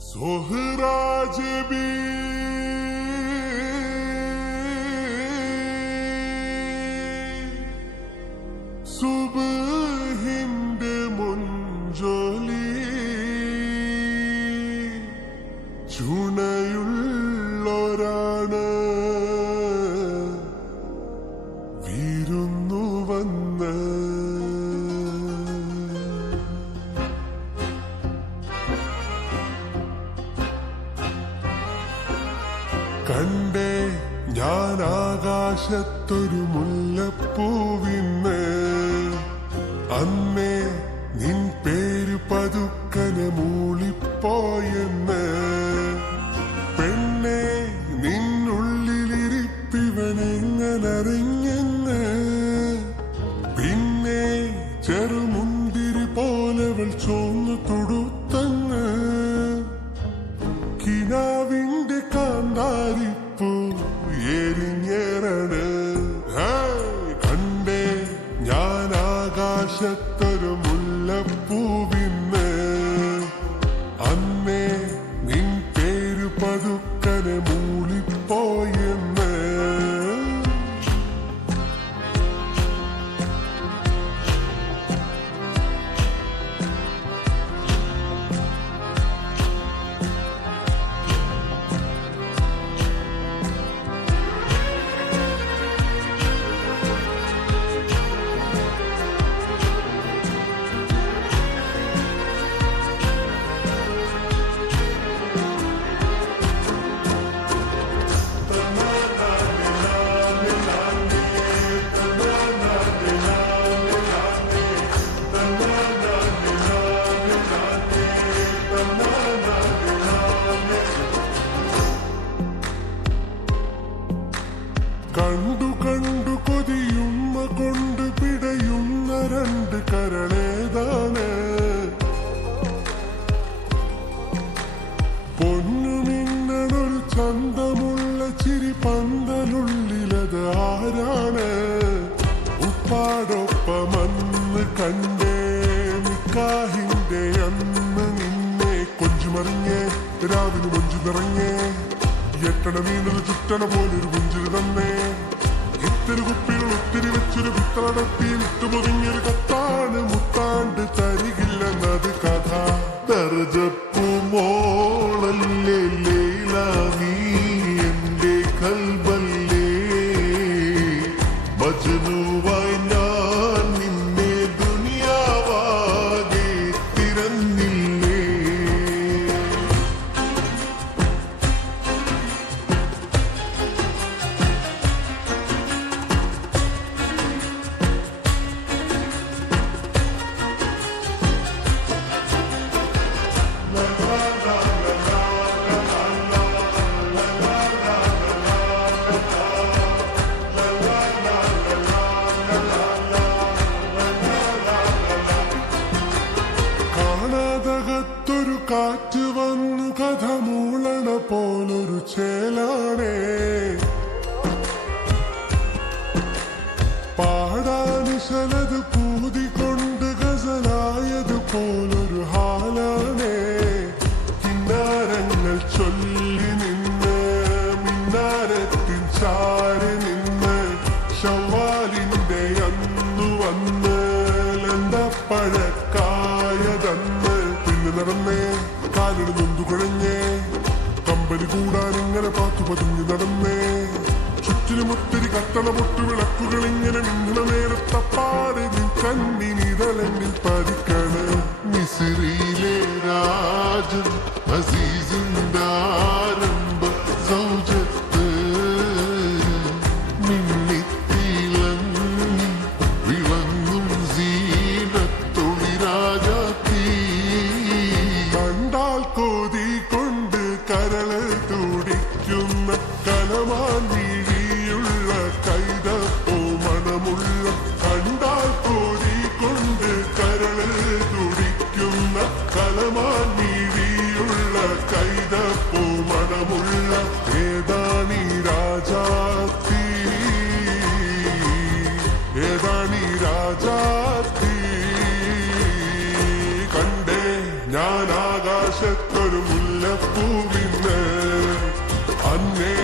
Sohracebi Subhinde munjoli Chunayullorana Virunnu vanna കണ്ടേ ഞാൻ ആകാശത്തൊരു മുല്ലപ്പൂവിന്ന് അന്നേ നിൻ പേര് പതുക്കനെ മൂളിപ്പോയെന്ന് പെണ്ണെ നിന്നുള്ളിലിരിപ്പിവനെങ്ങനറിഞ്ഞെന്ന് പിന്നെ ചെറുമുന്തിരി പോലവൾ ചോന്നു തൊടുത്തന്ന് കിനാവിന്റെ കാന്താരിപ്പൂ എരിഞ്ഞേറാണ് കണ്ടേ ഞാൻ ആകാശത്തൊരു മുല്ലപ്പൂവിന്ന് അന്നേ നിൻ പേര് പതുക്കനെ മൂളിപ്പോയെന്ന് കണ്ടു കണ്ടു കൊതിയുമ്മ കൊണ്ട് പിടയുന്ന രണ്ട് കരളേതാണ് പൊന്നുമിന്നൊരു ചന്തമുള്ള ചിരി പന്തലുള്ളിലത് ആരാണ് ഉപ്പാടൊപ്പമന്ന് കണ്ടേ നിക്കാഹിന്റെ അന്ന് നിന്നെ കൊഞ്ചുമറിഞ്ഞേ രാവിലെ മൊഞ്ചു നിറഞ്ഞേ എട്ടണ വീണത് ചുറ്റണ പോലൊരു പുഞ്ചിരി തന്നെ ഇത്തിരി കുപ്പികൾ ഒത്തിരി വെച്ചൊരു പിത്തളടത്തിയിൽ ഇട്ടുപൊതിഞ്ഞൊരു കത്താണ് മുത്താണ്ട് തരികില്ലെന്നത് കഥ ദർജപ്പു മോളല്ലേ ലൈല നീ എന്റെ കൽബല്ലേ മജ്നൂവായി ഞാൻ നിന്നെ ദുനിയാവാകെ തിരഞ്ഞില്ലേ കാണാതകത്തൊരു കാറ്റ് വന്നു കഥ മൂളണ പോലൊരു ചേലാണേ പാടാനിശലത് പൂതികൊണ്ട് ഗസലായത് പോലൊരു ഹാലാണേ കിന്നാരങ്ങൾ ചൊല്ലി നിന്ന് മിന്നാരത്തിൻ ചാരി നിന്ന് ശവ്വാലിന്റെ അന്നു വന്ന് ലന്തപ്പഴക്കായതന്ന് പിന്നെ നടന്നേ കാലിന് നൊന്തു കുഴഞ്ഞേ കമ്പനി കൂടാൻ ഇങ്ങനെ പാത്തു പതിഞ്ഞു നടന്നേ ചുറ്റിനുമൊത്തിരി കത്തണ പൊട്ടു വിളക്കുകൾ ഇങ്ങനെ മിന്നണ നേരത്തപ്പാട് നിൻ കണ്ണിനിതളെന്നിൽ പതിക്കണ് മിസ്രിയിലെ രാജൻ അസീസിന്റെ ആരംഭ സൗജത്ത് മിന്നിത്തിളങ്ങി വിളങ്ങും സീനത്തൊളി രാജാത്തി കണ്ടാൽ കോതി കൊണ്ട് കരള് തുടിക്കുന്ന കലമാൻ വീഴിയുള്ള കൈതപ്പോ മണമുള്ള കണ്ടാൽ കോതി കൊണ്ട് കരള് തുടിക്കുന്ന കലമാൻ വീഴിയുള്ള കൈതപ്പോ മണമുള്ള ഏതാണീ രാജാത്തി ഏതാണീ രാജാത്തി കണ്ടേ ഞാൻ ആകാശത്തൊരു മുല്ല മഴപ്പൂവിന്ന് അന്നേ